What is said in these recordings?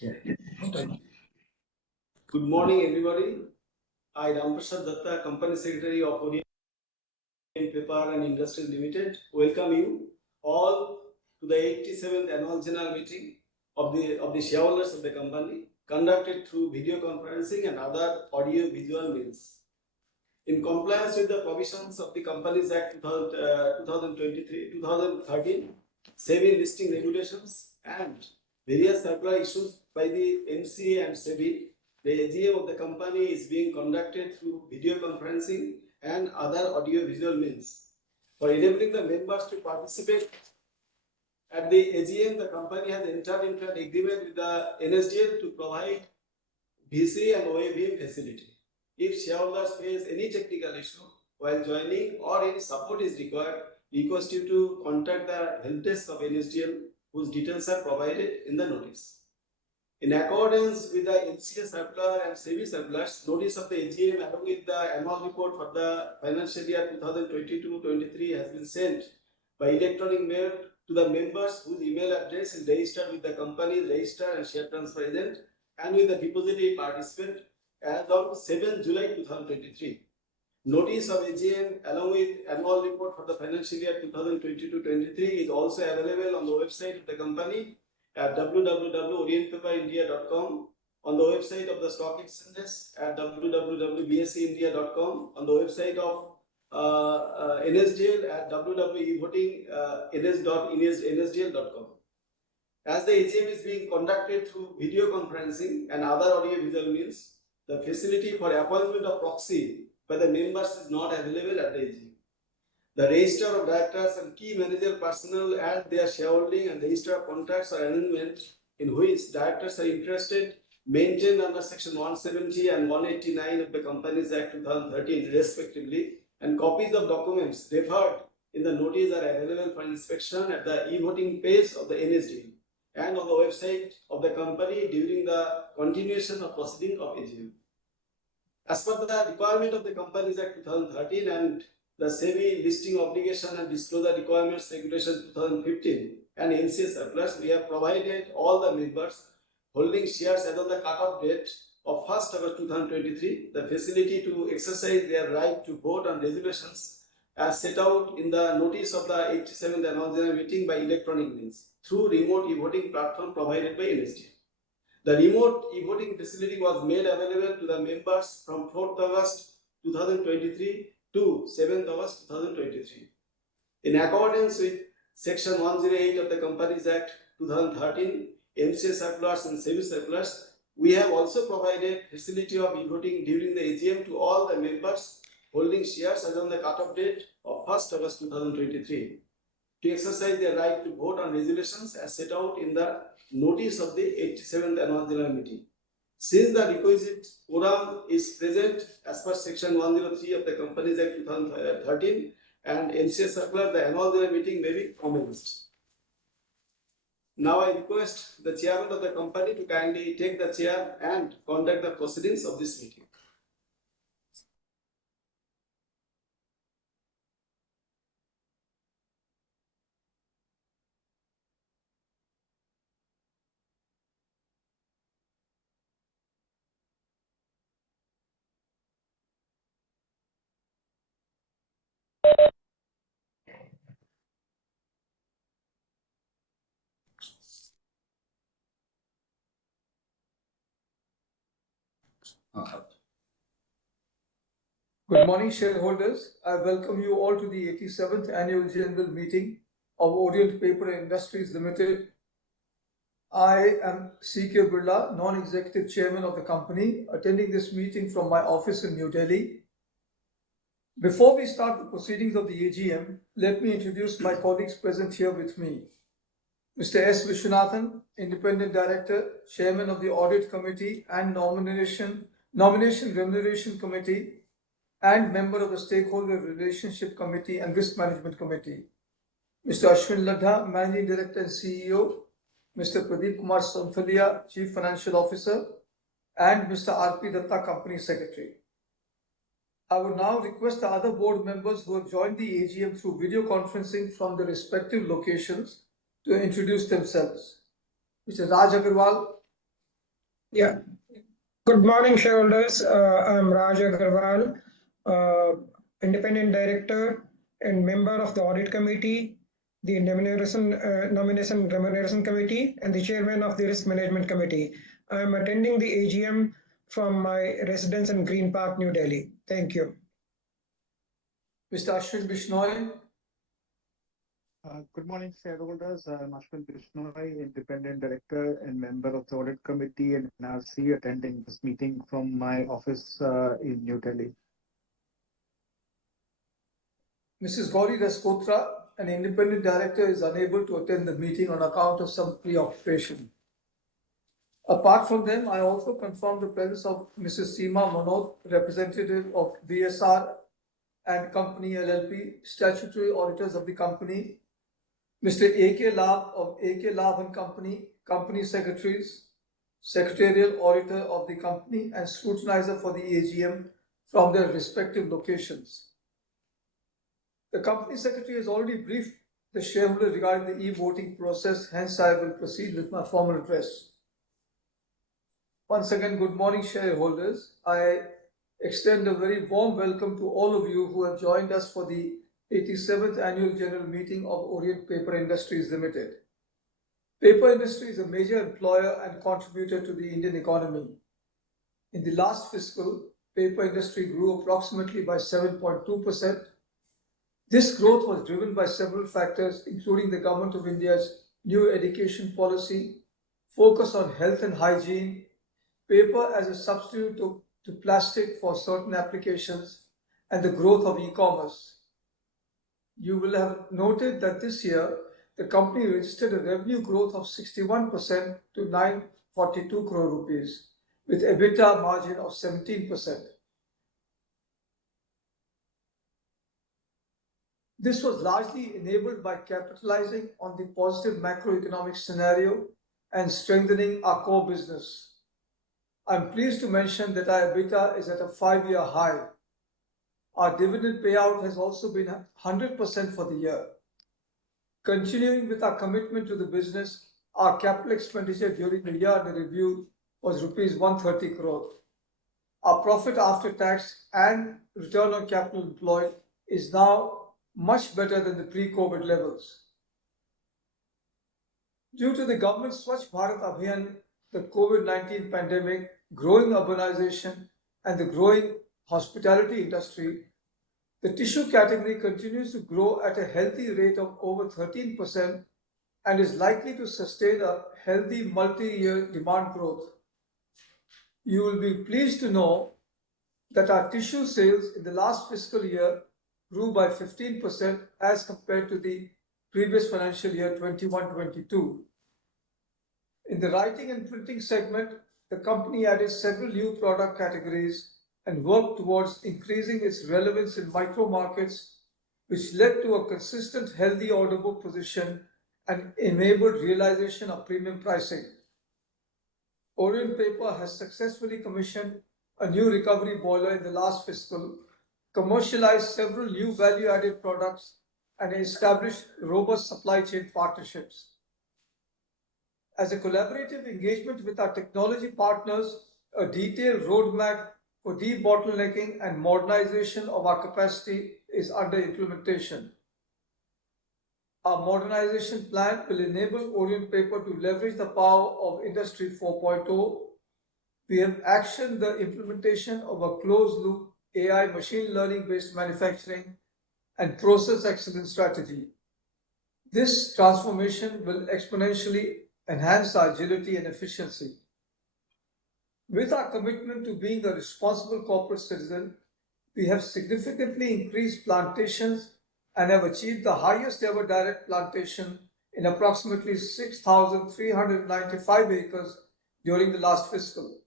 Good morning, everybody. I, Ramprasad Datta, Company Secretary of Orient Paper and Industries Limited, welcome you all to the 87th Annual General Meeting of the shareholders of the company, conducted through video conferencing and other audio-visual means. In compliance with the provisions of the Companies Act 2013, SEBI listing regulations, and various circular issues by the MCA and SEBI, the AGM of the company is being conducted through video conferencing and other audio-visual means. For enabling the members to participate at the AGM, the company has entered into an agreement with the NSDL to provide VC and OAVM facility. If shareholders face any technical issue while joining or any support is required, request you to contact the help desk of NSDL, whose details are provided in the notice. In accordance with the MCA circular and SEBI circulars, notice of the AGM along with the annual report for the financial year 2022-23 has been sent by electronic mail to the members whose email address is registered with the company's register and share transfer agent and with the depository participant as of 7 July 2023. Notice of AGM along with annual report for the financial year 2022-23 is also available on the website of the company at www.orientpaperindia.com, on the website of the stock exchanges at www.bseindia.com, on the website of NSDL at www.voting.ns.nsdl.com. As the AGM is being conducted through video conferencing and other audio-visual means, the facility for appointment of proxy by the members is not available at the AGM. The register of directors and key managerial personnel and their shareholding and register of contracts or arrangement in which directors are interested maintained under section 170 and 189 of the Companies Act 2013 respectively, and copies of documents referred in the notice are available for inspection at the e-voting page of the NSD and on the website of the company during the continuation of proceeding of AGM. As per the requirement of the Companies Act 2013 and the SEBI listing obligation and disclosure requirements regulation 2015 and MCA circulars, we have provided all the members holding shares as on the cut-off date of 1st August 2023 the facility to exercise their right to vote on resolutions as set out in the notice of the 87th Annual General Meeting by electronic means through remote e-voting platform provided by NSD. The remote e-voting facility was made available to the members from 4th August 2023 to 7th August 2023. In accordance with Section 108 of the Companies Act 2013, MCA circulars and SEBI circulars, we have also provided facility of e-voting during the AGM to all the members holding shares as on the cut-off date of 1st August 2023 to exercise their right to vote on resolutions as set out in the notice of the 87th Annual General Meeting. Since the requisite quorum is present as per Section 103 of the Companies Act 2013 and MCA circular, the Annual General Meeting may be commenced. Now I request the chairman of the company to kindly take the chair and conduct the proceedings of this meeting. Good morning, shareholders. I welcome you all to the 87th Annual General Meeting of Orient Paper Industries Limited. I am C.K. Birla, Non-Executive Chairman of the company, attending this meeting from my office in New Delhi. Before we start the proceedings of the AGM, let me introduce my colleagues present here with me. Mr. S. Vishwanathan, Independent Director, Chairman of the Audit Committee and Nomination Remuneration Committee, and member of the Stakeholder Relationship Committee and Risk Management Committee. Mr. Ashwin Ladha, Managing Director and CEO, Mr. Pradeep Kumar Sonthalia, Chief Financial Officer, and Mr. R.P. Datta, Company Secretary. I would now request the other board members who have joined the AGM through video conferencing from their respective locations to introduce themselves. Mr. Raj Agarwal, Yeah. Good morning, shareholders. I'm Raj Agarwal, Independent Director and member of the Audit Committee, the Nomination and Remuneration Committee, and the Chairman of the Risk Management Committee. I'm attending the AGM from my residence in Green Park, New Delhi. Thank you. Mr. Ashwin Bishnoi. Good morning, shareholders. I'm Ashwin Bishnoi, Independent Director and member of the Audit Committee and NRC, attending this meeting from my office in New Delhi. Mrs. Gauri Daskotra, an independent director, is unable to attend the meeting on account of some preoccupation. Apart from them, I also confirm the presence of Mrs. Seema Manod, representative of BSR and Company LLP, statutory auditors of the company, Mr. A.K. Labh of A.K. Labh and Company, company secretaries, secretarial auditor of the company, and scrutinizer for the AGM from their respective locations. The company secretary has already briefed the shareholders regarding the e-voting process, hence I will proceed with my formal address. Once again, good morning, shareholders. I extend a very warm welcome to all of you who have joined us for the 87th Annual General Meeting of Orient Paper Industries Limited. Paper industry is a major employer and contributor to the Indian economy. In the last fiscal, paper industry grew approximately by 7.2%. This growth was driven by several factors, including the Government of India's new education policy, focus on health and hygiene, paper as a substitute to plastic for certain applications, and the growth of e-commerce. You will have noted that this year, the company registered a revenue growth of 61% to 942 crore rupees, with EBITDA margin of 17%. This was largely enabled by capitalizing on the positive macroeconomic scenario and strengthening our core business. I'm pleased to mention that our EBITDA is at a 5-year high. Our dividend payout has also been 100% for the year. Continuing with our commitment to the business, our capital expenditure during the year under review was rupees 130 crore. Our profit after tax and return on capital employed is now much better than the pre-COVID levels. Due to the government's Swachh Bharat Abhiyan, the COVID-19 pandemic, growing urbanization, and the growing hospitality industry, the tissue category continues to grow at a healthy rate of over 13% and is likely to sustain a healthy multi-year demand growth. You will be pleased to know that our tissue sales in the last fiscal year grew by 15% as compared to the previous financial year 21-22. In the writing and printing segment, the company added several new product categories and worked towards increasing its relevance in micro markets, which led to a consistent healthy order book position and enabled realization of premium pricing. Orient Paper has successfully commissioned a new recovery boiler in the last fiscal, commercialized several new value-added products, and established robust supply chain partnerships. As a collaborative engagement with our technology partners, a detailed roadmap for debottlenecking and modernization of our capacity is under implementation. Our modernization plan will enable Orient Paper to leverage the power of Industry 4.0. We have actioned the implementation of a closed-loop AI machine learning-based manufacturing and process excellence strategy. This transformation will exponentially enhance our agility and efficiency. With our commitment to being a responsible corporate citizen, we have significantly increased plantations and have achieved the highest ever direct plantation in approximately 6,395 acres during the last fiscal.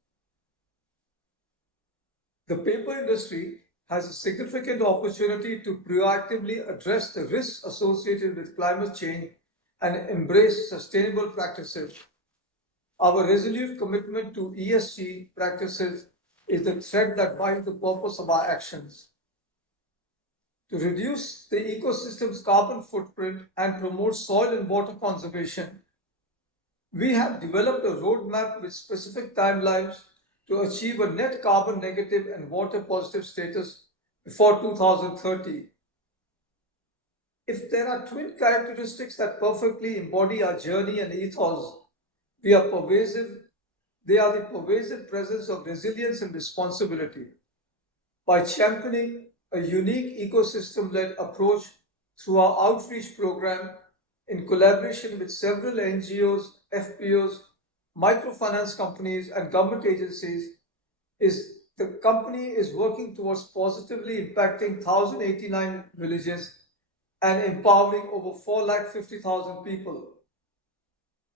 The paper industry has a significant opportunity to proactively address the risks associated with climate change and embrace sustainable practices. Our resolute commitment to ESG practices is the thread that binds the purpose of our actions. To reduce the ecosystem's carbon footprint and promote soil and water conservation, We have developed a roadmap with specific timelines to achieve a net carbon negative and water positive status before 2030. If there are twin characteristics that perfectly embody our journey and ethos, they are the pervasive presence of resilience and responsibility. By championing a unique ecosystem-led approach through our outreach program in collaboration with several NGOs, FPOs, microfinance companies, and government agencies, the company is working towards positively impacting 1,089 villages and empowering over 450,000 people.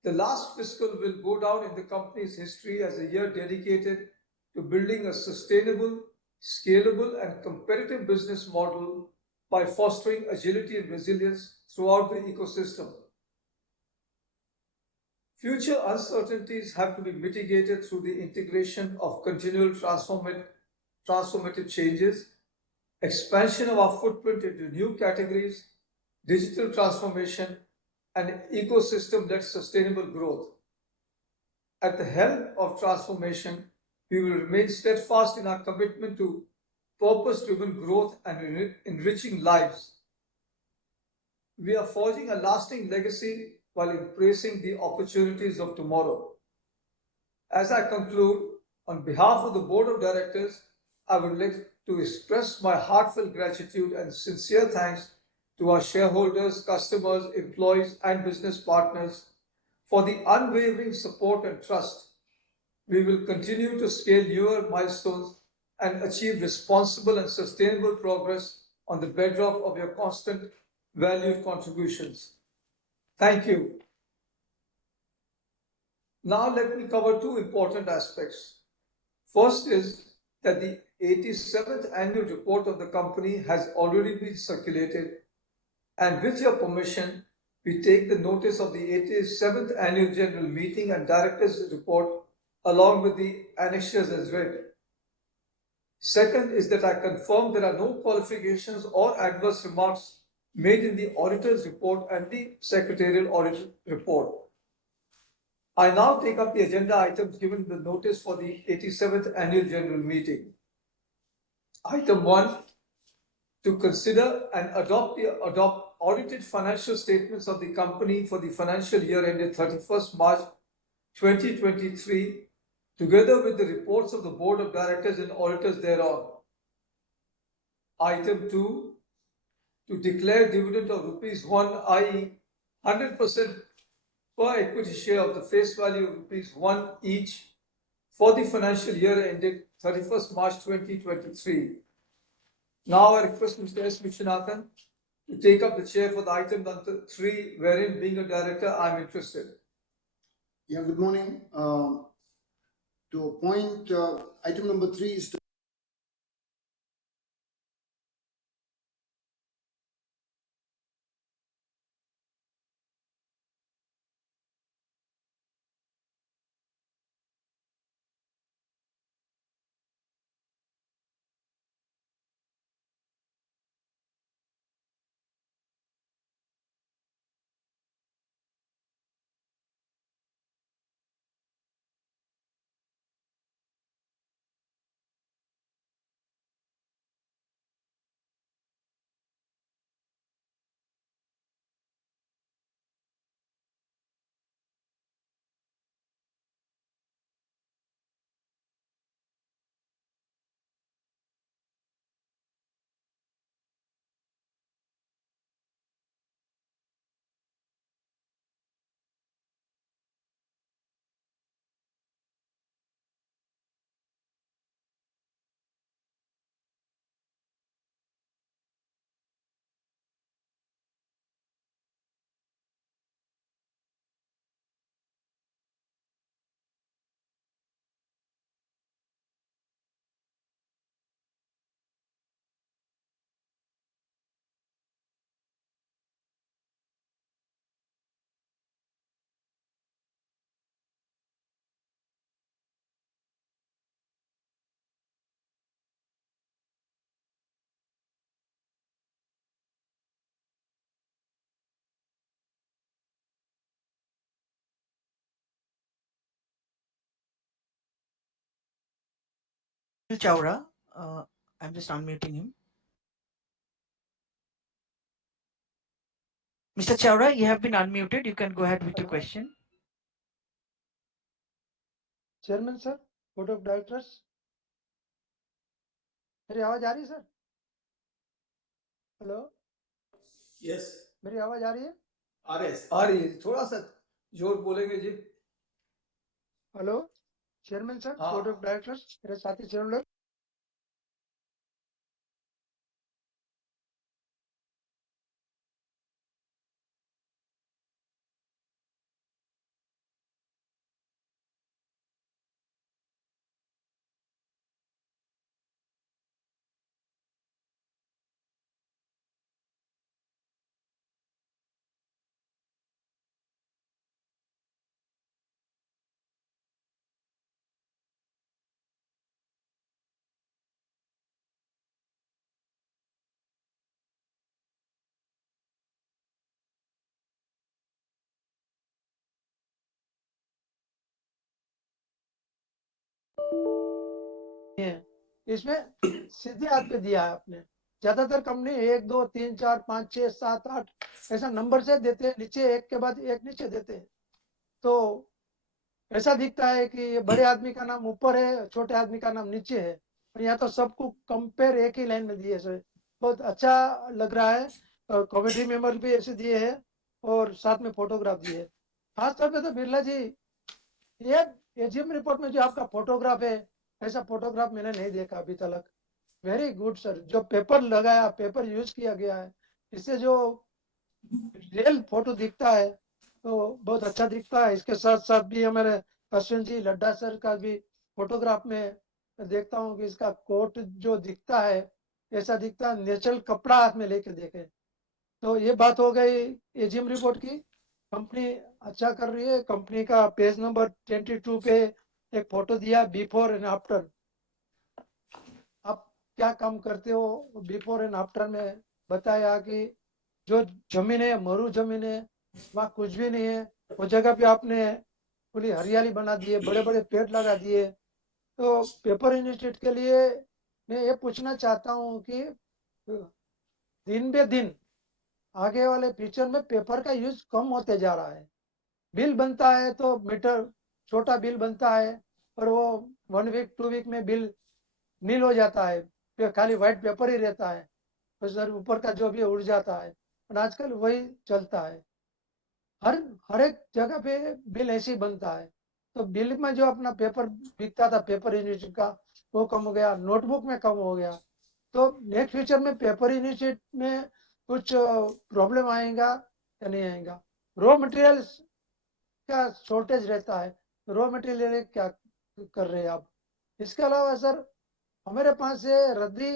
The last fiscal will go down in the company's history as a year dedicated to building a sustainable, scalable, and competitive business model by fostering agility and resilience throughout the ecosystem. Future uncertainties have to be mitigated through the integration of continual transformative changes, expansion of our footprint into new categories, digital transformation, and ecosystem-led sustainable growth. At the helm of transformation, we will remain steadfast in our commitment to purpose-driven growth and enriching lives. We are forging a lasting legacy while embracing the opportunities of tomorrow. As I conclude, on behalf of the Board of Directors, I would like to express my heartfelt gratitude and sincere thanks to our shareholders, customers, employees, and business partners for the unwavering support and trust. We will continue to scale newer milestones and achieve responsible and sustainable progress on the bedrock of your constant valued contributions. Thank you. Now let me cover two important aspects. First is that the 87th annual report of the company has already been circulated, and with your permission, we take the notice of the 87th annual general meeting and directors' report along with the annexures as read. Second is that I confirm there are no qualifications or adverse remarks made in the auditor's report and the secretarial audit report. I now take up the agenda items given the notice for the 87th annual general meeting. Item 1, to consider and adopt audited financial statements of the company for the financial year ended 31st March 2023, together with the reports of the Board of Directors and auditors thereon. Item 2, to declare dividend of rupees 1, i.e. 100% per equity share of the face value of rupees 1 each for the financial year ended 31st March 2023. Now I request Mr. S. Vishwanathan to take up the chair for the item number 3, wherein being a director, I am interested. Yeah, good morning. To appoint item number 3 is to Chowra, I'm just unmuting him. Mr. Chowra, you have been unmuted. You can go ahead with your question. Chairman sir, board of directors, मेरी आवाज आ रही है sir? Hello, Yes. मेरी आवाज आ रही है? आ रही है, थोड़ा सा जोर बोलेंगे जी। हेलो, चेयरमैन सर, हाँ। बोर्ड ऑफ डायरेक्टर्स, मेरे साथी शेयरहोल्डर, इसमें सीधे हाथ पे दिया है आपने। ज्यादातर कंपनी 1 2 3 4 5 6 7 8 ऐसा नंबर से देते हैं, नीचे एक के बाद एक नीचे देते हैं, तो ऐसा दिखता है कि ये बड़े आदमी का नाम ऊपर है, छोटे आदमी का नाम नीचे है, और यहाँ तो सबको कंपेयर एक ही लाइन में दिए सर, बहुत अच्छा लग रहा है। कमेटी मेंबर भी ऐसे दिए हैं और साथ में फोटोग्राफ दिए है। खास तौर पे तो बिरला जी, ये एजीएम रिपोर्ट में जो आपका फोटोग्राफ है, ऐसा फोटोग्राफ मैंने नहीं देखा अभी तक। वेरी गुड सर, जो पेपर लगाया, पेपर यूज किया गया है, इससे जो रियल फोटो दिखता है तो बहुत अच्छा दिखता है। इसके साथ साथ भी हमारे अश्विन जी लड्डा सर का भी फोटोग्राफ में देखता हूँ कि इसका कोट जो दिखता है, ऐसा दिखता है नेचुरल कपड़ा हाथ में लेके देखे। तो ये बात हो गई एजीएम रिपोर्ट की। कंपनी अच्छा कर रही है। कंपनी का पेज नंबर 22 पे एक फोटो दिया, बिफोर एंड आफ्टर। आप क्या काम करते हो, बिफोर एंड आफ्टर में बताया कि जो जमीन है मरु जमीन है, वहाँ कुछ भी नहीं है, वो जगह पे आपने पूरी हरियाली बना दी है, बड़े बड़े पेड़ लगा दिए। तो पेपर इंस्टीट्यूट के लिए मैं ये पूछना चाहता हूँ कि दिन बे दिन आगे वाले फ्यूचर में पेपर का यूज कम होते जा रहा है। बिल बनता है तो मीटर छोटा बिल बनता है, और वो 1 वीक 2 वीक में बिल नील हो जाता है, फिर खाली व्हाइट पेपर ही रहता है, तो सर ऊपर का जो भी उड़ जाता है। और आजकल वही चलता है, हर एक जगह पे बिल ऐसे ही बनता है। तो बिल में जो अपना पेपर बिकता था, पेपर यूनिट का, वो कम हो गया, नोटबुक में कम हो गया। तो नेक्स्ट फ्यूचर में पेपर यूनिट में कुछ प्रॉब्लम आएगा या नहीं आएगा? रॉ मटेरियल्स का शॉर्टेज रहता है, रॉ मटेरियल क्या कर रहे हैं आप? इसके अलावा सर, हमारे पास से रद्दी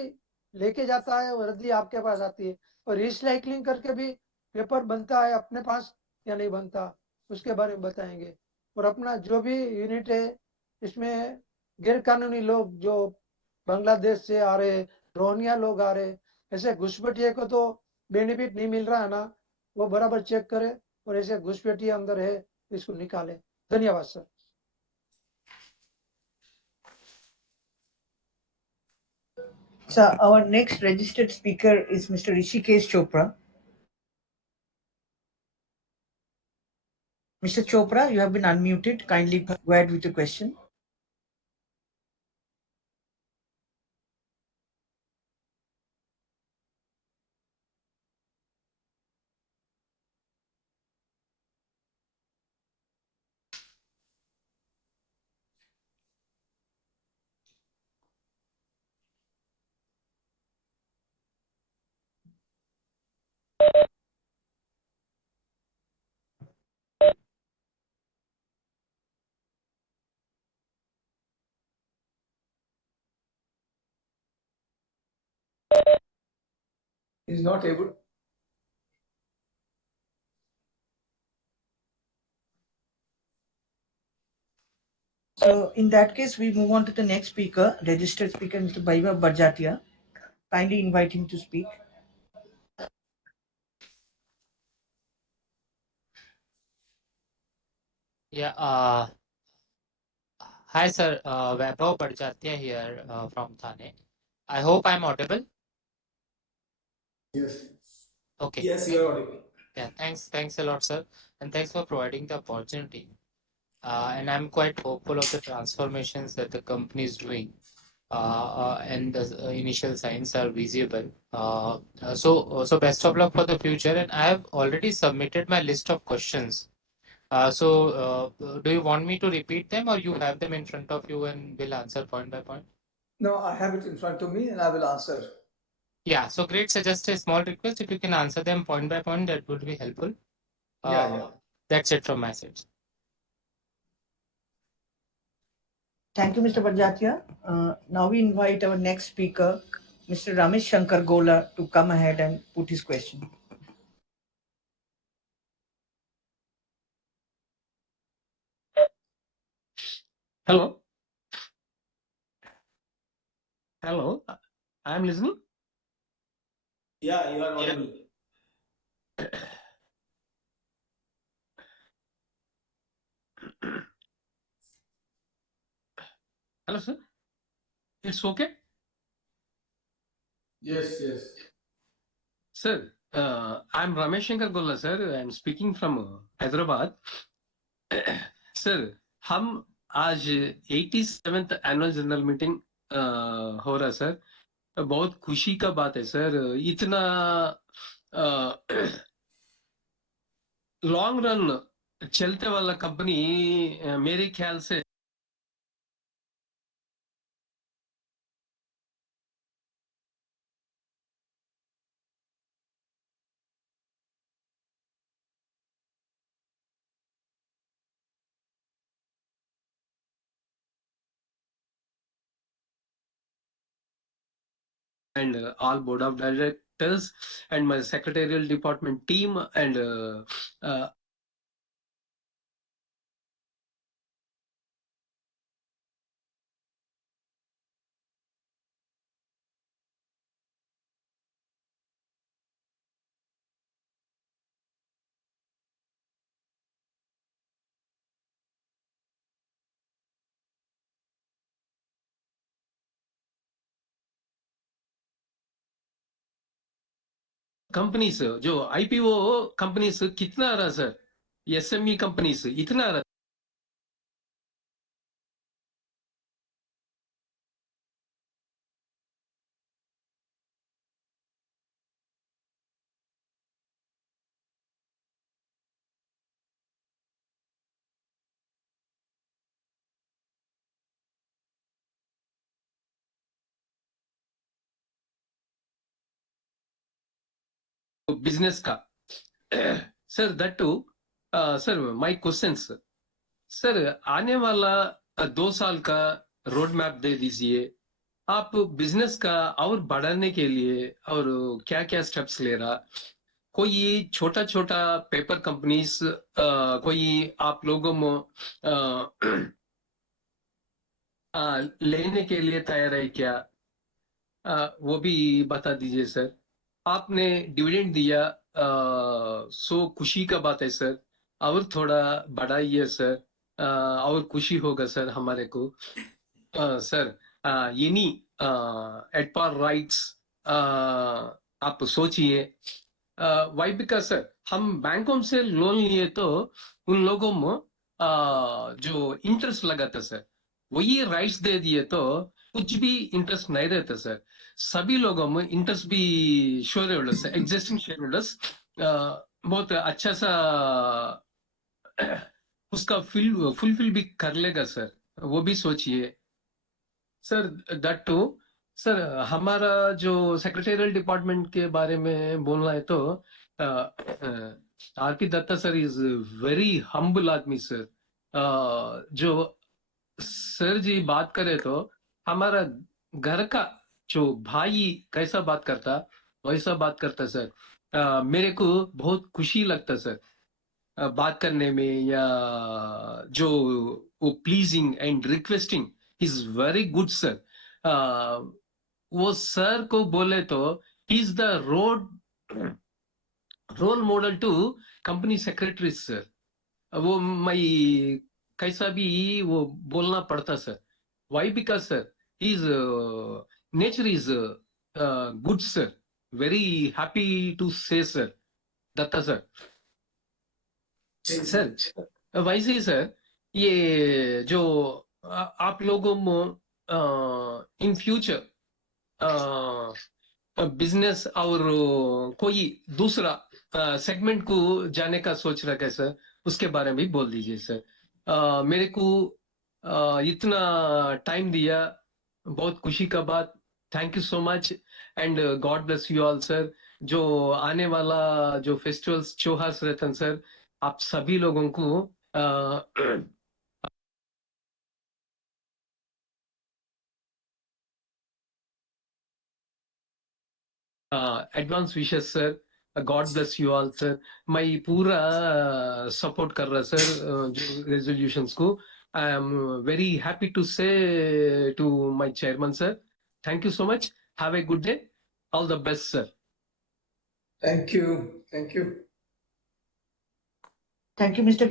लेके जाता है, वो रद्दी आपके पास आती है, और रिसाइकलिंग करके भी पेपर बनता है अपने पास या नहीं बनता, उसके बारे में बताएंगे। और अपना जो भी यूनिट है, इसमें गैर कानूनी लोग जो बांग्लादेश से आ रहे, रोहिंग्या लोग आ रहे, ऐसे घुसपैठिए को तो बेनिफिट नहीं मिल रहा है ना, वो बराबर चेक करे, और ऐसे घुसपैठिए अंदर है इसको निकाले। धन्यवाद sir. So our next registered speaker is Mr. Rishikesh Chopra. Mr. Chopra, you have been unmuted. Kindly go ahead with your question. He's not able. So in that case, we move on to the next speaker, registered speaker, Mr. Baiva Barjatia. Kindly invite him to speak. Yeah, Hi, sir. Vaibhav Barjatia here from Thane. I hope I'm audible. Yes. Okay. Yes, you are audible. Yeah, thanks a lot, sir. And thanks for providing the opportunity. And I'm quite hopeful of the transformations that the company is doing. And the initial signs are visible. So best of luck for the future. And I have already submitted my list of questions. Do you want me to repeat them, or you have them in front of you and will answer point by point? No, I have it in front of me and I will answer. Yeah, so great. So just a small request, if you can answer them point by point, that would be helpful. Yeah. That's it from my side. Thank you, Mr. Barjatia. Now we invite our next speaker, Mr. Ramesh Shankar Gola, to come ahead and put his question. Hello. Hello. I'm listening. Yeah, you are audible. Hello, sir. It's okay. Yes, yes. Sir, I'm Ramesh Shankar Golla, sir. I'm speaking from Hyderabad. Sir हम आज 87th annual general meeting हो रहा sir. बहुत खुशी का बात है sir. इतना लॉन्ग रन चलते वाला कंपनी मेरे ख्याल से and all board of directors and my secretarial department team and companies जो आईपीओ कंपनीज कितना रहा सर. एसएमई कंपनीज इतना रहा. बिजनेस का sir that to sir my questions sir आने वाला 2 साल का रोड मैप दे दीजिए. आप बिजनेस का और बढ़ाने के लिए और क्या क्या स्टेप्स ले रहा. कोई छोटा छोटा पेपर कंपनीज कोई आप लोगों में लेने के लिए तैयार है क्या. वो भी बता दीजिए सर. आपने डिविडेंड दिया सो खुशी का बात है सर. और थोड़ा बढ़ाइए सर. और खुशी होगा सर हमारे को. Sir any at par rights आप सोचिए. वाई बिकॉज सर हम बैंकों से लोन लिए तो उन लोगों में जो इंटरेस्ट लगा था सर वही राइट्स दे दिए तो कुछ भी इंटरेस्ट नहीं रहता सर. सभी लोगों में इंटरेस्ट भी share holders existing share holders बहुत अच्छा सा उसका फुलफिल भी कर लेगा सर. वो भी सोचिए सर. दैट टू सर हमारा जो सेक्रेटरियल डिपार्टमेंट के बारे में बोलना है तो RP Datta sir is very humble आदमी सर. जो सर जी बात करे तो हमारा घर का जो भाई कैसा बात करता वैसा बात करता सर. मेरे को बहुत खुशी लगता सर बात करने में या जो वो pleasing and requesting is very good sir. वो सर को बोले तो is the role model to company secretary sir. वो माई कैसा भी वो बोलना पड़ता sir. Why? Because sir, his nature is good sir. Very happy to say sir. Datta sir. Sir वैसे ही सर ये जो आप लोगों इन फ्यूचर बिजनेस और कोई दूसरा सेगमेंट को जाने का सोच रहा है सर, उसके बारे में भी बोल दीजिए सर. मेरे को इतना टाइम दिया, बहुत खुशी का बात. Thank you so much and God bless you all sir. जो आने वाला जो फेस्टिवल्स त्योहार रहते हैं सर, आप सभी लोगों को advance wishes sir. God bless you all sir. मैं पूरा सपोर्ट कर रहा सर जो रेजोल्यूशंस को. I am very happy to say to my chairman sir, thank you so much. Have a good day. All the best sir. Thank you. Thank you. Thank you, Mr.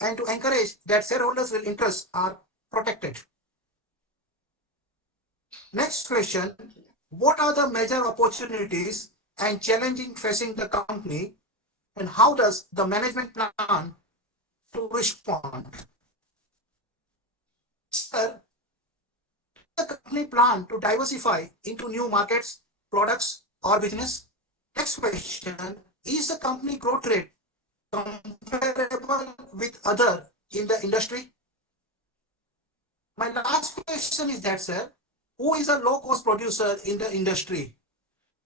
and to encourage that shareholders' interests are protected. Next question, what are the major opportunities and challenges facing the company, and how does the management plan to respond? Sir, the company plan to diversify into new markets, products, or business? Next question, is the company growth rate comparable with other in the industry? My last question is that, sir, who is a low-cost producer in the industry?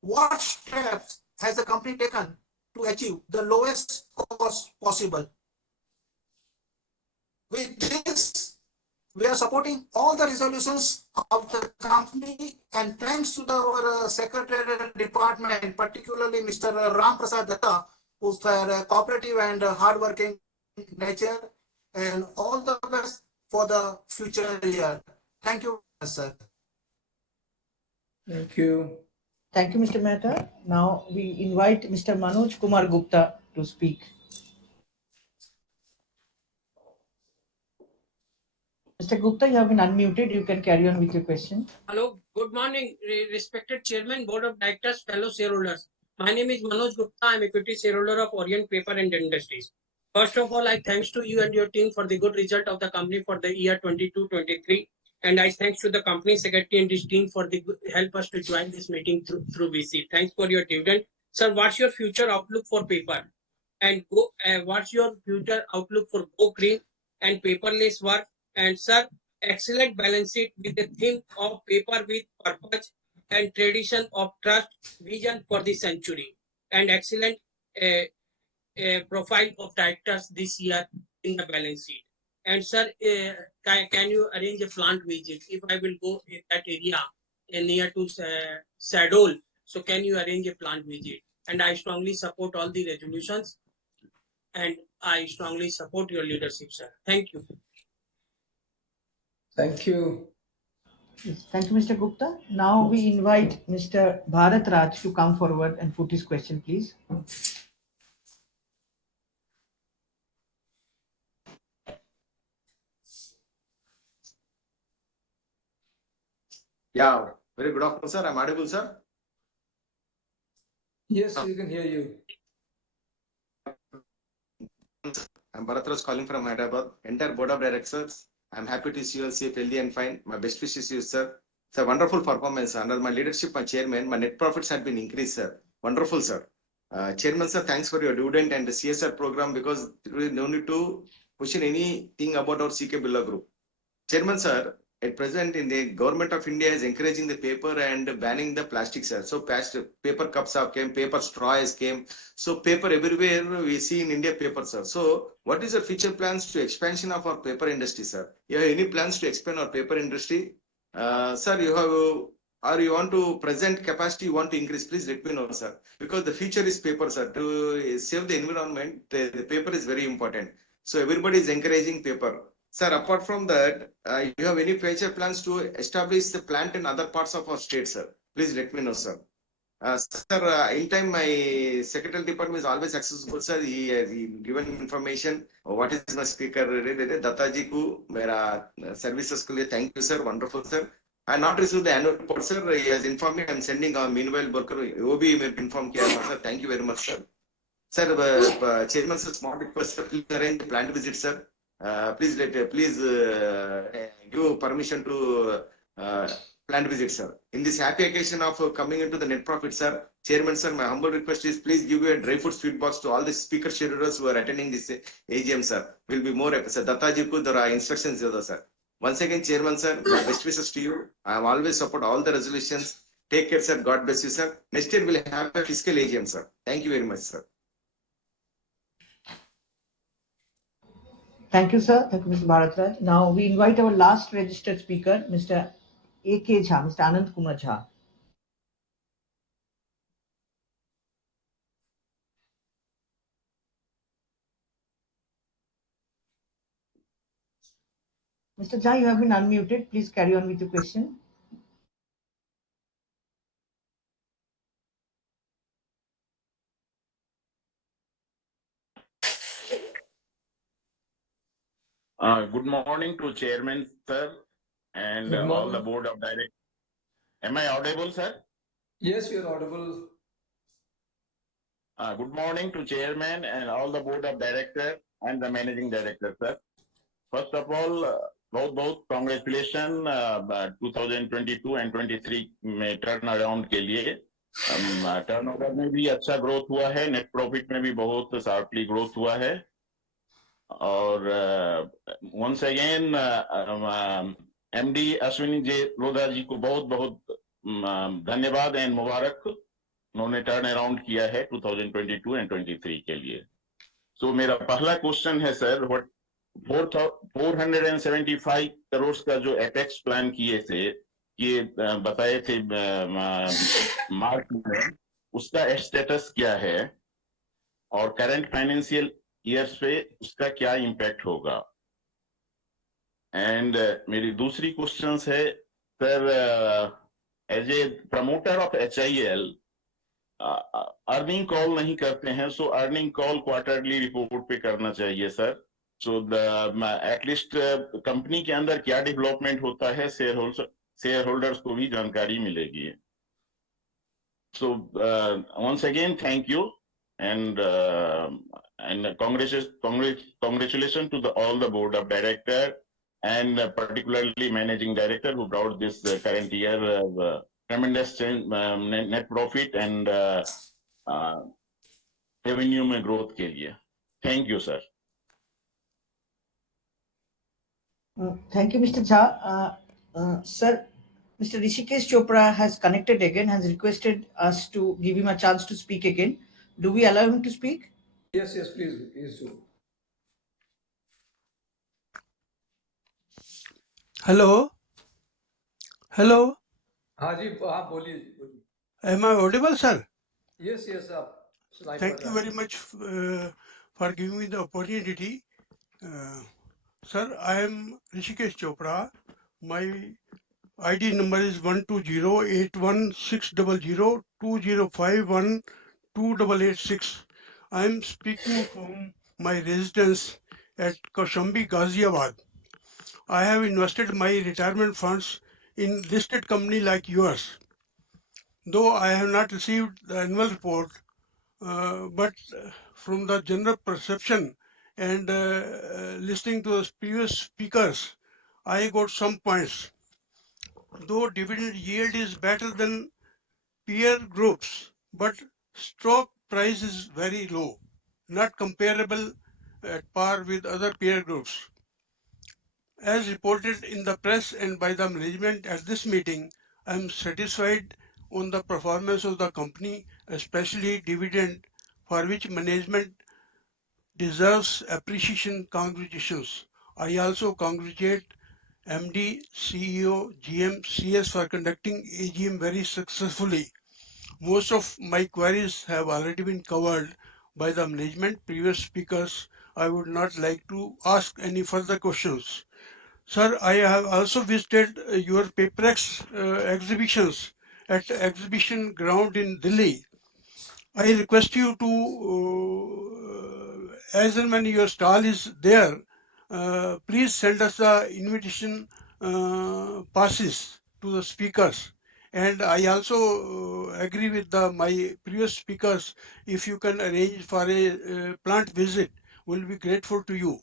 What steps has the company taken to achieve the lowest cost possible? With this, we are supporting all the resolutions of the company, and thanks to our secretarial department, particularly Mr. Ram Prasad Datta, who's their cooperative and hardworking nature, and all the best for the future year. Thank you, sir. Thank you. Thank you, Mr. Mehta. Now we invite Mr. Manoj Kumar Gupta to speak. Mr. Gupta, you have been unmuted. You can carry on with your question. Hello, good morning, respected Chairman, Board of Directors, fellow shareholders. My name is Manoj Gupta. I am equity shareholder of Orient Paper and Industries. First of all, I thanks to you and your team for the good result of the company for the year 22-23. And I thanks to the company secretary and his team for the help us to join this meeting through VC. Thanks for your dividend. Sir, what's your future outlook for paper? And what's your future outlook for Go Green and paperless work? And sir, excellent balance sheet with the theme of paper with purpose and tradition of trust, vision for the century, and excellent profile of directors this year in the balance sheet. And sir, can you arrange a plant visit if I will go in that area near to Sadol? So can you arrange a plant visit? And I strongly support all the resolutions, and I strongly support your leadership, sir. Thank you. Thank you. Yes, thank you, Mr. Gupta. Now we invite Mr. Bharat Raj to come forward and put his question, please. Yeah, very good afternoon, sir. I'm audible, sir. Yes, we can hear you. I'm Bharatraj calling from Hyderabad. Entire board of directors. I'm happy to see you all safe, healthy, and fine. My best wishes to you, sir. It's a wonderful performance. Under my leadership, my chairman, my net profits had been increased, sir. Wonderful, sir. Chairman, sir, thanks for your dividend and the CSR program because there is no need to question anything about our CK Birla Group. Chairman, sir, at present in the government of India is encouraging the paper and banning the plastic, sir. So past paper cups have came, paper straws came. So paper everywhere we see in India paper, sir. So what is the future plans to expansion of our paper industry, sir? You have any plans to expand our paper industry? Sir, you have or you want to present capacity, you want to increase, please let me know, sir. Because the future is paper, sir. To save the environment, the paper is very important. So everybody is encouraging paper. Sir, apart from that, you have any future plans to establish the plant in other parts of our state, sir? Please let me know, sir. Sir, in time, my secretary department is always accessible, sir. He has given information. What is my speaker? Dattaji ku, mera services ke liye thank you, sir. Wonderful, sir. I not received the annual report, sir. He has informed me. I am sending a meanwhile worker. वो भी मेरे inform किया था, sir. Thank you very much, sir. Sir, chairman, sir, small request, sir. Please arrange the plant visit, sir. Please give permission to plant visit, sir. In this happy occasion of coming into the net profit, sir, chairman, sir, my humble request is please give a dry food sweet box to all the speaker shareholders who are attending this AGM, sir. Will be more happy, sir. Dattaji ko there are instructions, sir. Once again, chairman, sir, my best wishes to you. I am always support all the resolutions. Take care, sir. God bless you, sir. Next year we'll have a fiscal AGM, sir. Thank you very much, sir. Thank you, sir. Thank you, Mr. Bharat Raj. Now we invite our last registered speaker, Mr. A.K. Jha, Mr. Anand Kumar Jha. Mr. Jha, you have been unmuted. Please carry on with your question. Good morning to Chairman, sir, and Good all the morning. board of directors. Am I audible, sir? Yes, you are audible. Good morning to Chairman and all the board of directors and the managing director, sir. First of all, बहुत congratulations 2022 and 23 में turn around के लिए turnover में भी अच्छा growth हुआ है, net profit में भी बहुत शार्पली ग्रोथ हुआ है और once again MD Ashwini ji Lodha जी को बहुत बहुत धन्यवाद एंड मुबारक, उन्होंने टर्न अराउंड किया है 2022 एंड 23 के लिए. सो मेरा पहला क्वेश्चन है सर, व्हाट 475 करोड़ का जो एपेक्स प्लान किए थे, ये बताए थे मार्च में, उसका स्टेटस क्या है और करंट फाइनेंशियल ईयर्स पे उसका क्या इम्पैक्ट होगा. एंड मेरी दूसरी क्वेश्चन है sir, as a promoter of HIL earning call नहीं करते हैं, so earning call quarterly report पे करना चाहिए सर. सो एटलीस्ट कंपनी के अंदर क्या डेवलपमेंट होता है शेयर होल्डर्स को भी जानकारी मिलेगी. So once again thank you and congratulations to all the board of director and particularly managing director who brought this current year tremendous net profit and revenue में growth के लिए. Thank you, sir. Thank you, Mr. Jha. Sir, Mr. Rishikesh Chopra has connected again, has requested us to give him a chance to speak again. Do we allow him to speak? Yes, please do. Hello. हाँ जी, हाँ बोलिए. Am I audible, sir? Yes, आप सुनाई पड़ Thank रहा you है. very much for giving me the opportunity. Sir, I am Rishikesh Chopra. My ID number is 120816002051286. I am speaking from my residence at Kaushambi, Ghaziabad. I have invested my retirement funds in listed company like yours. Though I have not received the annual report, but from the general perception and listening to the previous speakers, I got some points. Though dividend yield is better than peer groups, but stock price is very low, not comparable at par with other peer groups. As reported in the press and by the management at this meeting, I am satisfied on the performance of the company, especially dividend, for which management deserves appreciation. Congratulations. I also congratulate MD, CEO, GM, CS for conducting AGM very successfully. Most of my queries have already been covered by the management, previous speakers. I would not like to ask any further questions. Sir, I have also visited your Paperex exhibitions at exhibition ground in Delhi. I request you to, as and when your stall is there, please send us the invitation passes to the speakers. And I also agree with my previous speakers. If you can arrange for a plant visit, we'll be grateful to you.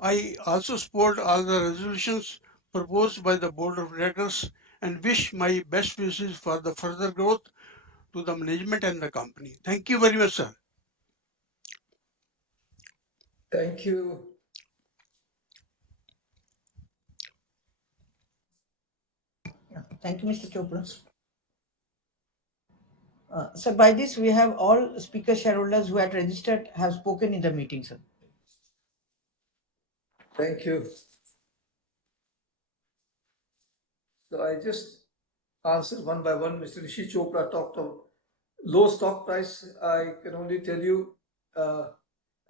I also support all the resolutions proposed by the Board of Directors and wish my best wishes for the further growth to the management and the company. Thank you very much, sir. Thank you. Thank you, Mr. Chopra. So by this, we have all speaker shareholders who had registered have spoken in the meeting, sir. Thank you. So I just answered one by one. Mr. Rishi Chopra talked of low stock price. I can only tell you,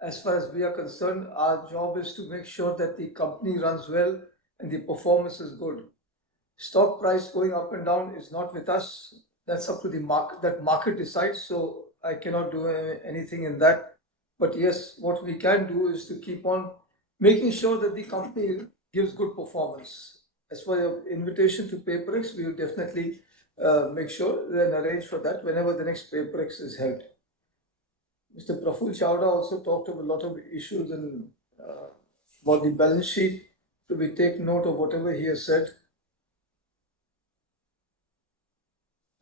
as far as we are concerned, our job is to make sure that the company runs well and the performance is good. Stock price going up and down is not with us. That's up to the market. That market decides. So I cannot do anything in that. But yes, what we can do is to keep on making sure that the company gives good performance. As for your invitation to Paperex, we will definitely make sure and arrange for that whenever the next Paperex is held. Mr. Praful Chawda also talked of a lot of issues and about the balance sheet. So we take note of whatever he has said.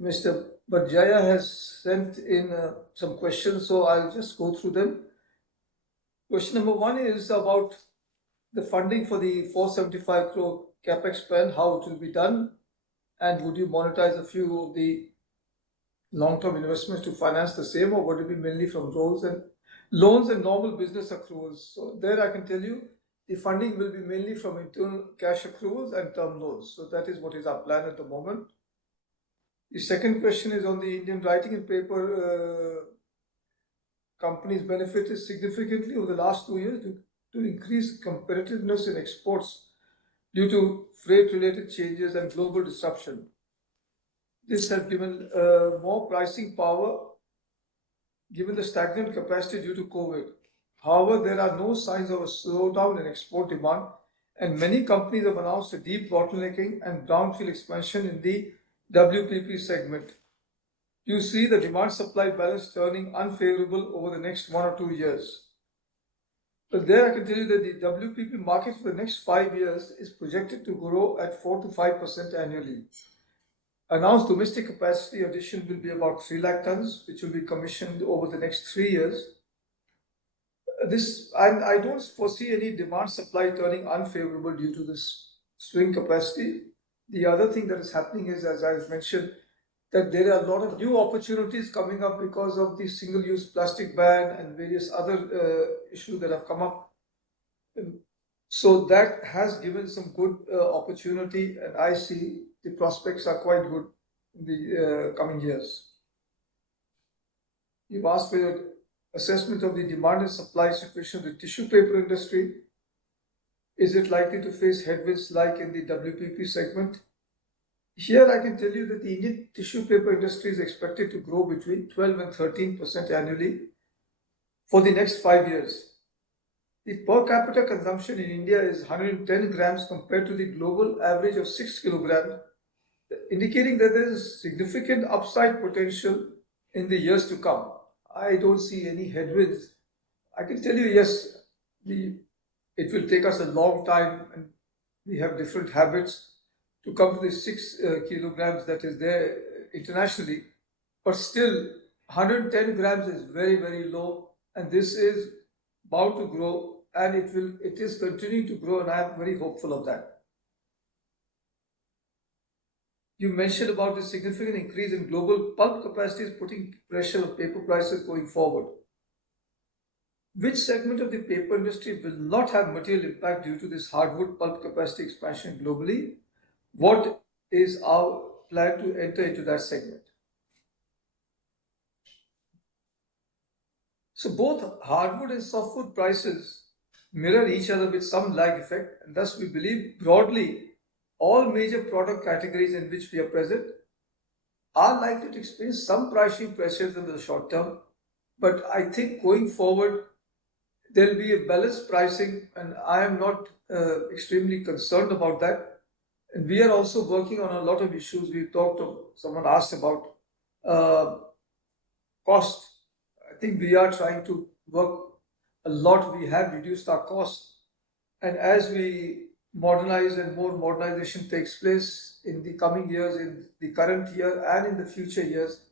Mr. Bajaya has sent in some questions, so I'll just go through them. Question number one is about the funding for the 475 crore capex plan, how it will be done, and would you monetize a few of the long-term investments to finance the same, or would it be mainly from loans and normal business accruals? So there I can tell you the funding will be mainly from internal cash accruals and term loans. So that is what is our plan at the moment. The second question is on the Indian writing and paper companies benefited significantly over the last 2 years to increase competitiveness in exports due to freight-related changes and global disruption. This has given more pricing power given the stagnant capacity due to COVID. However, there are no signs of a slowdown in export demand, and many companies have announced a deep bottlenecking and brownfield expansion in the WPP segment. You see the demand-supply balance turning unfavorable over the next 1 or 2 years. But there I can tell you that the WPP market for the next 5 years is projected to grow at 4 to 5% annually. Announced domestic capacity addition will be about 3 lakh tons, which will be commissioned over the next 3 years. I don't foresee any demand supply turning unfavorable due to this swing capacity. The other thing that is happening is, as I've mentioned, that there are a lot of new opportunities coming up because of the single-use plastic ban and various other issues that have come up. So that has given some good opportunity, and I see the prospects are quite good in the coming years. You've asked for your assessment of the demand and supply situation of the tissue paper industry. Is it likely to face headwinds like in the WPP segment? Here I can tell you that the Indian tissue paper industry is expected to grow between 12 and 13% annually for the next 5 years. The per capita consumption in India is 110 grams compared to the global average of 6 kilograms, indicating that there is significant upside potential in the years to come. I don't see any headwinds. I can tell you, yes, it will take us a long time and we have different habits to come to the 6 kilograms that is there internationally, but still 110 grams is very, very low, and this is bound to grow, and it is continuing to grow, and I am very hopeful of that. You mentioned about the significant increase in global pulp capacities putting pressure on paper prices going forward. Which segment of the paper industry will not have material impact due to this hardwood pulp capacity expansion globally? What is our plan to enter into that segment? So both hardwood and softwood prices mirror each other with some lag effect, and thus we believe broadly all major product categories in which we are present are likely to experience some pricing pressures in the short term, but I think going forward there will be a balanced pricing, and I am not extremely concerned about that. And we are also working on a lot of issues. Someone asked about cost. I think we are trying to work a lot. We have reduced our costs, and as we modernize and more modernization takes place in the coming years, in the current year and in the future years,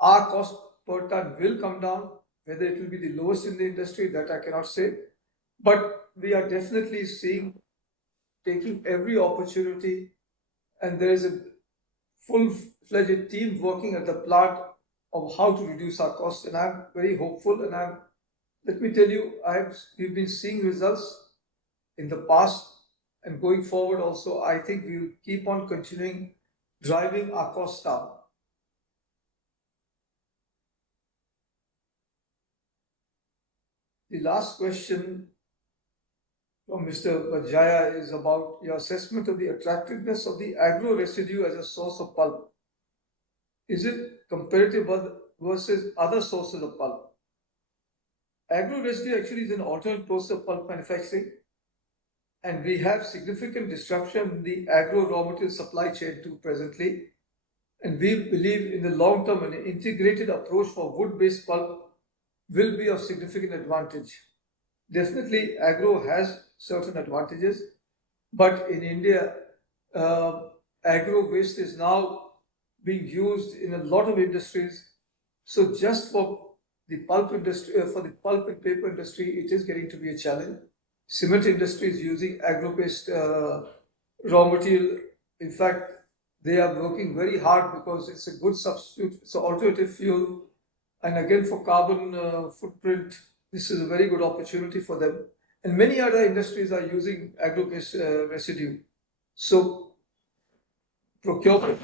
our cost per ton will come down. Whether it will be the lowest in the industry, that I cannot say, but we are definitely taking every opportunity, and there is a full-fledged team working at the plant of how to reduce our costs, and I'm very hopeful, and let me tell you, we've been seeing results in the past, and going forward also, I think we will keep on continuing driving our costs down. The last question from Mr. Bajaya is about your assessment of the attractiveness of the agro residue as a source of pulp. Is it comparative versus other sources of pulp? Agro residue actually is an alternate process of pulp manufacturing, and we have significant disruption in the agro raw material supply chain too presently. And we believe in the long term an integrated approach for wood-based pulp will be of significant advantage. Definitely, agro has certain advantages, but in India, agro waste is now being used in a lot of industries. So just for the pulp industry, for the pulp and paper industry, it is getting to be a challenge. Cement industry is using agro-based raw material. In fact, they are working very hard because it's a good substitute, it's an alternative fuel. And again, for carbon footprint, this is a very good opportunity for them. And many other industries are using agro-based residue. So procurement,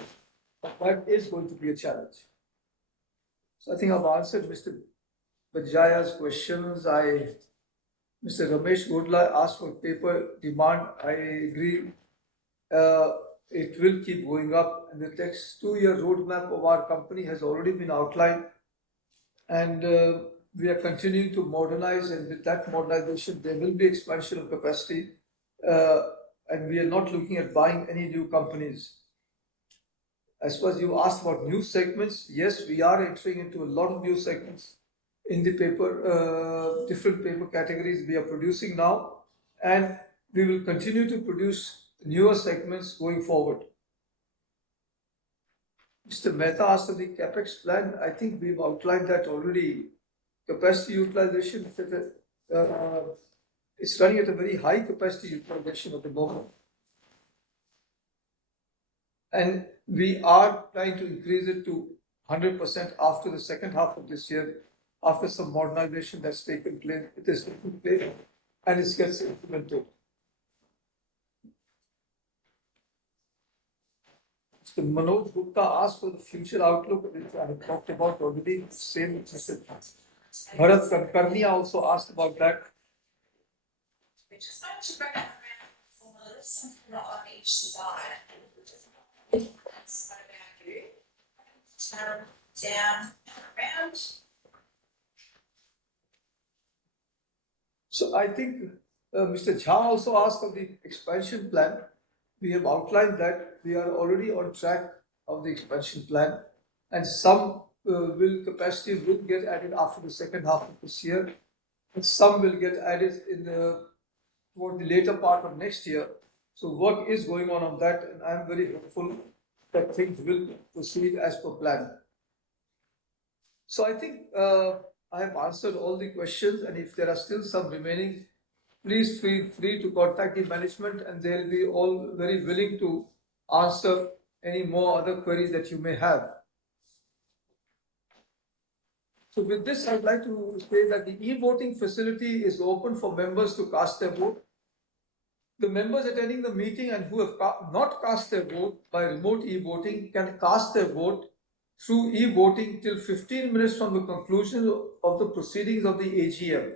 that is going to be a challenge. So I think I've answered Mr. Bajaya's questions. Mr. Ramesh Godla asked for paper demand. I agree. It will keep going up, and the next 2-year roadmap of our company has already been outlined, and we are continuing to modernize, and with that modernization, there will be expansion of capacity, and we are not looking at buying any new companies. As far as you asked about new segments, yes, we are entering into a lot of new segments in the paper, different paper categories we are producing now, and we will continue to produce newer segments going forward. Mr. Mehta asked of the capex plan. I think we've outlined that already. Capacity utilization is running at a very high capacity utilization at the moment, and we are trying to increase it to 100% after the second half of this year, after some modernization that's taken place. It is taking place and it gets implemented. So Manoj Gupta asked for the future outlook, which I have talked about already. Same Mr. Bharat Karnia also asked about that. So I think Mr. Jha also asked for the expansion plan. We have outlined that we are already on track of the expansion plan, and some capacity will get added after the second half of this year, and some will get added toward the later part of next year. So work is going on that, and I'm very hopeful that things will proceed as per plan. So I think I have answered all the questions, and if there are still some remaining, please feel free to contact the management, and they'll be all very willing to answer any more other queries that you may have. So with this, I'd like to say that the e-voting facility is open for members to cast their vote. The members attending the meeting and who have not cast their vote by remote e-voting can cast their vote through e-voting till 15 minutes from the conclusion of the proceedings of the AGM.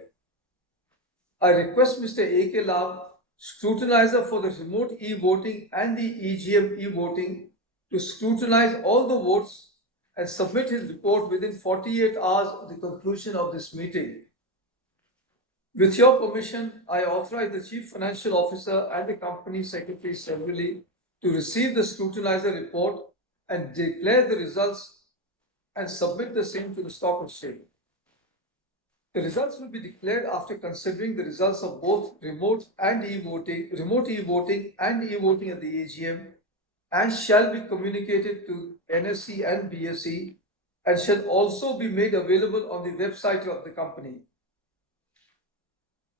I request Mr. A.K. Lal, scrutinizer for the remote e-voting and the AGM e-voting, to scrutinize all the votes and submit his report within 48 hours of the conclusion of this meeting. With your permission, I authorize the Chief Financial Officer and the Company Secretary severally to receive the scrutinizer report and declare the results and submit the same to the stock exchange. The results will be declared after considering the results of both remote e-voting and e-voting at the AGM, and shall be communicated to NSE and BSE, and shall also be made available on the website of the company.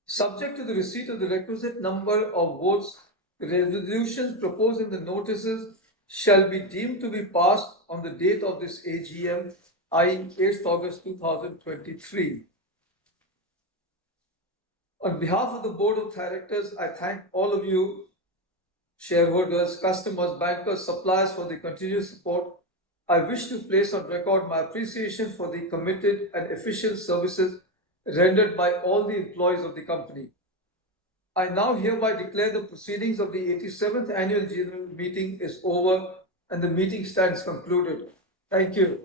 Subject to the receipt of the requisite number of votes, the resolutions proposed in the notices shall be deemed to be passed on the date of this AGM, i.e. 8th August 2023. On behalf of the Board of Directors, I thank all of you, shareholders, customers, bankers, suppliers, for the continuous support. I wish to place on record my appreciation for the committed and efficient services rendered by all the employees of the company. I now hereby declare the proceedings of the 87th Annual General Meeting is over and the meeting stands concluded. Thank you.